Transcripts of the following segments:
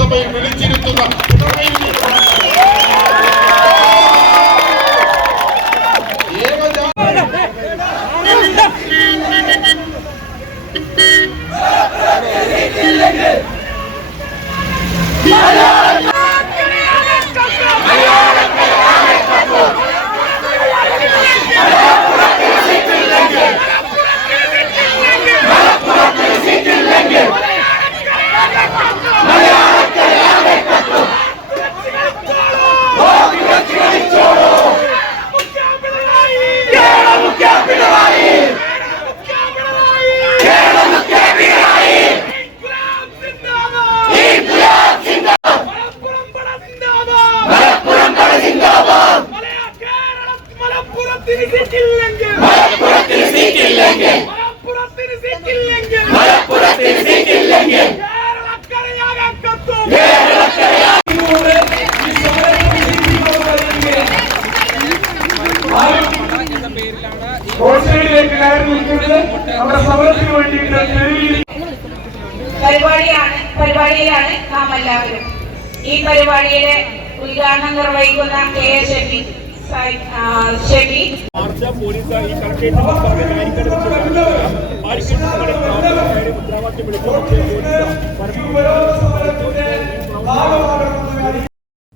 മന്ത്രിസഭയിൽ വിളിച്ചിരുത്തുന്ന പരിപാടിയിലാണ് നാം എല്ലാവരും. ഈ പരിപാടിയുടെ ഉദ്ഘാടനം നിർവഹിക്കുന്ന ഷെഫി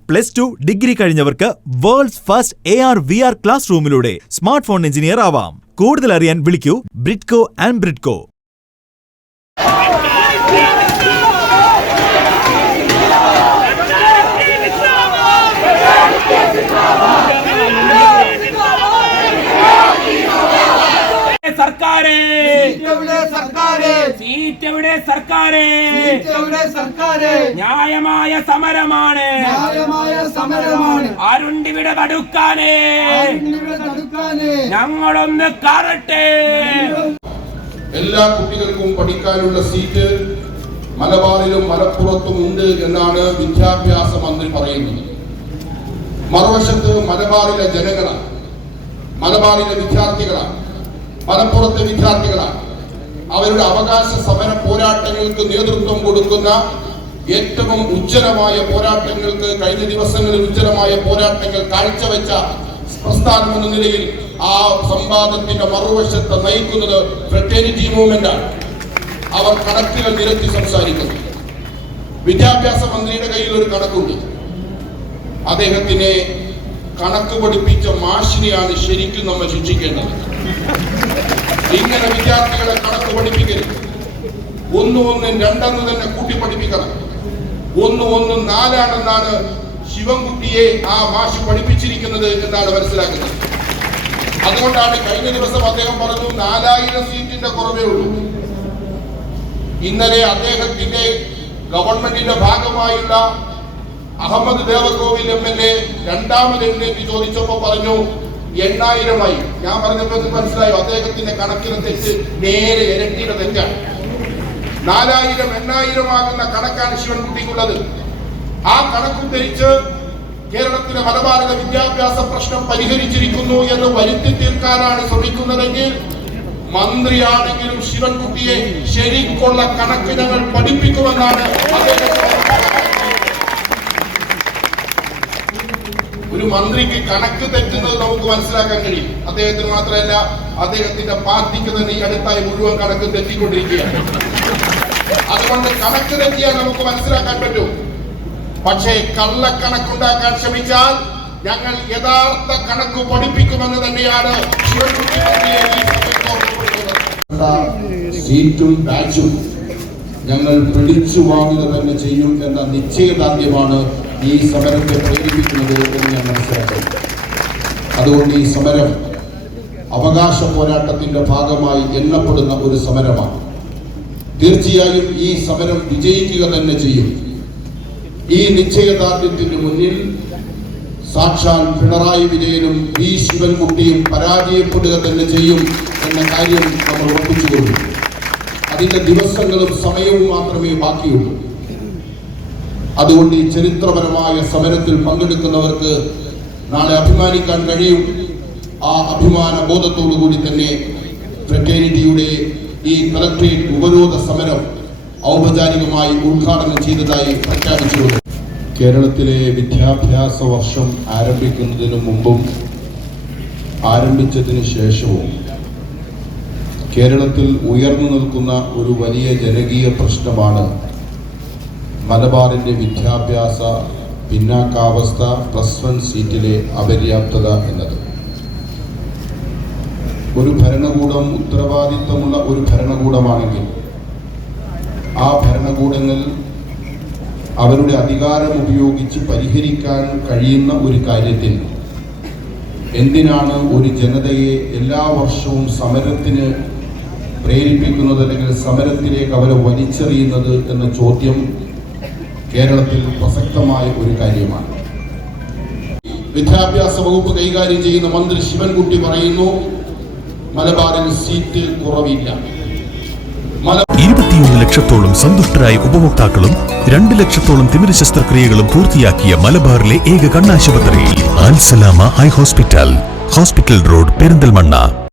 +2 ഡിഗ്രി കഴിഞ്ഞവർക്ക് world's first AR VR class റൂമിലൂടെ സ്മാർട്ട് ഫോൺ എഞ്ചിനീയർ ആവാം. കൂടുതൽ അറിയാൻ വിളിക്കൂ ബ്രിഡ്കോ ആൻഡ് ബ്രിഡ്കോ. ന്യായമായ സമരമാണ്. അരുണ്ടിവിടെ തടുക്കാനേ ഞങ്ങളൊന്ന് കാണട്ടെ. എല്ലാ കുട്ടികൾക്കും പഠിക്കാനുള്ള സീറ്റ് മലബാറിലും മലപ്പുറത്തും ഉണ്ട് എന്നാണ് വിദ്യാഭ്യാസ മന്ത്രി പറയുന്നത്. മറുവശത്ത് മലബാറിലെ ജനങ്ങളാണ്, മലബാറിലെ വിദ്യാർത്ഥികളാണ്, മലപ്പുറത്തെ വിദ്യാർത്ഥികളാണ്. അവരുടെ അവകാശ സമര പോരാട്ടങ്ങൾക്ക് നേതൃത്വം കൊടുക്കുന്ന ഏറ്റവും ഉജ്ജ്വലമായ പോരാട്ടങ്ങൾക്ക് കഴിഞ്ഞ ദിവസങ്ങളിൽ ഉജ്ജ്വലമായ പോരാട്ടങ്ങൾ കാഴ്ചവെച്ച പ്രസ്ഥാനം എന്ന നിലയിൽ ആ സംവാദത്തിന്റെ മറുവശത്ത് നയിക്കുന്നത് ഫ്രറ്റേണിറ്റി മൂവ്മെന്റാണ്. അവർ കണക്കുകൾ നിരത്തി സംസാരിക്കുന്നു. വിദ്യാഭ്യാസ മന്ത്രിയുടെ കയ്യിൽ ഒരു കണക്കുണ്ട്. അദ്ദേഹത്തിനെ കണക്ക് പഠിപ്പിച്ച മാഷിനെയാണ് ശരിക്കും നമ്മൾ ശിക്ഷിക്കേണ്ടത്. ഇങ്ങനെ വിദ്യാർത്ഥികളെ കണക്ക് പഠിപ്പിക്കരുത്. 1 1 2 തന്നെ കൂട്ടി പഠിപ്പിക്കണം. 1 1 4 ശിവൻകുട്ടിയെ ആ മാഷ് പഠിപ്പിച്ചിരിക്കുന്നത് എന്നാണ് മനസ്സിലാക്കുന്നത്. അതുകൊണ്ടാണ് കഴിഞ്ഞ ദിവസം അദ്ദേഹം പറഞ്ഞു 4000 സീറ്റിന്റെ കുറവേ ഉള്ളൂ. ഇന്നലെ അദ്ദേഹത്തിന്റെ ഗവൺമെന്റിന്റെ ഭാഗമായുള്ള അഹമ്മദ് ദേവകോവിൽ MLA രണ്ടാമത് എഴുന്നേറ്റ് ചോദിച്ചപ്പോ പറഞ്ഞു 8000 ഞാൻ പറഞ്ഞപ്പോൾ മനസ്സിലായോ അദ്ദേഹത്തിന്റെ കണക്കിന് തെറ്റ് നേരെ ഇരട്ടിയുടെ തെറ്റാണ്. 4000 8000 ആകുന്ന കണക്കാണ് ശിവൻകുട്ടിക്കുള്ളത്. ആ കണക്കും ധരിച്ച് കേരളത്തിലെ മലബാറിലെ വിദ്യാഭ്യാസ പ്രശ്നം പരിഹരിച്ചിരിക്കുന്നു എന്ന് വരുത്തി തീർക്കാനാണ് ശ്രമിക്കുന്നതെങ്കിൽ മന്ത്രിയാണെങ്കിലും ശിവൻകുട്ടിയെ ശരിക്കുള്ള കണക്ക് ഞങ്ങൾ പഠിപ്പിക്കുമെന്നാണ് ഒരു മന്ത്രിക്ക് കണക്ക് തെറ്റുന്നത് നമുക്ക് മനസ്സിലാക്കാൻ കഴിയും. അദ്ദേഹത്തിന് മാത്രമല്ല, അദ്ദേഹത്തിന്റെ പാർട്ടിക്ക് തന്നെ ഈ അടുത്തായി മുഴുവൻ കണക്ക് തെറ്റിക്കൊണ്ടിരിക്കുകയാണ്. അതുകൊണ്ട് കണക്ക് തെറ്റിയാൽ നമുക്ക് മനസ്സിലാക്കാൻ പറ്റും. പക്ഷേ കള്ളക്കണക്കുണ്ടാക്കാൻ ശ്രമിച്ചാൽ ഞങ്ങൾ യഥാർത്ഥ കണക്ക് പഠിപ്പിക്കുമെന്ന് തന്നെയാണ് സീറ്റും ബാച്ചും ഞങ്ങൾ പിടിച്ചു വാങ്ങുക തന്നെ ചെയ്യും എന്ന നിശ്ചയദാർഢ്യമാണ് ഈ സമരത്തെ പ്രേരിപ്പിക്കുന്നത് എന്ന് ഞാൻ മനസ്സിലാക്കുന്നു. അതുകൊണ്ട് ഈ സമരം അവകാശ പോരാട്ടത്തിന്റെ ഭാഗമായി എണ്ണപ്പെടുന്ന ഒരു സമരമാണ്. തീർച്ചയായും ഈ സമരം വിജയിക്കുക തന്നെ ചെയ്യും. ഈ നിശ്ചയദാർഢ്യത്തിന് മുന്നിൽ സാക്ഷാൽ പിണറായി വിജയനും വി ശിവൻകുട്ടിയും പരാജയപ്പെടുക തന്നെ ചെയ്യും എന്ന കാര്യം നമ്മൾ ഉറപ്പിച്ചുകൊള്ളു. അതിന്റെ ദിവസങ്ങളും സമയവും മാത്രമേ ബാക്കിയുള്ളൂ. അതുകൊണ്ട് ഈ ചരിത്രപരമായ സമരത്തിൽ പങ്കെടുക്കുന്നവർക്ക് നാളെ അഭിമാനിക്കാൻ കഴിയും. ആ അഭിമാന ബോധത്തോടു കൂടി തന്നെ ഫ്രറ്റേണിറ്റിയുടെ ഈ കളക്ട്രേറ്റ് ഉപരോധ സമരം ഔപചാരികമായി ഉദ്ഘാടനം ചെയ്തതായി പ്രഖ്യാപിച്ചുകൊണ്ട് കേരളത്തിലെ വിദ്യാഭ്യാസ വർഷം ആരംഭിക്കുന്നതിന് മുമ്പും ആരംഭിച്ചതിന് ശേഷവും കേരളത്തിൽ ഉയർന്നു നിൽക്കുന്ന ഒരു വലിയ ജനകീയ പ്രശ്നമാണ് മലബാറിൻ്റെ വിദ്യാഭ്യാസ പിന്നാക്കാവസ്ഥ, +1 സീറ്റിലെ അപര്യാപ്തത എന്നത്. ഒരു ഭരണകൂടം ഉത്തരവാദിത്തമുള്ള ഒരു ഭരണകൂടമാണെങ്കിൽ ആ ഭരണകൂടങ്ങൾ അവരുടെ അധികാരം ഉപയോഗിച്ച് പരിഹരിക്കാൻ കഴിയുന്ന ഒരു കാര്യത്തിൽ എന്തിനാണ് ഒരു ജനതയെ എല്ലാ വർഷവും സമരത്തിന് പ്രേരിപ്പിക്കുന്നത്, അല്ലെങ്കിൽ സമരത്തിലേക്ക് അവരെ വലിച്ചെറിയുന്നത് എന്ന ചോദ്യം കേരളത്തിൽ പ്രസക്തമായ ഒരു കാര്യമാണ്. വിദ്യാഭ്യാസ വകുപ്പ് കൈകാര്യം ചെയ്യുന്ന മന്ത്രി ശിവൻകുട്ടി പറയുന്നു, മലബാറിൽ സീറ്റ് കുറവില്ല. 21 ലക്ഷത്തോളം സന്തുഷ്ടരായ ഉപഭോക്താക്കളും 2 ലക്ഷത്തോളം തിമിര ശസ്ത്രക്രിയകളും പൂർത്തിയാക്കിയ മലബാറിലെ ഏക കണ്ണാശുപത്രി Al Salama eye hospital, hospital road, Perinthalmanna.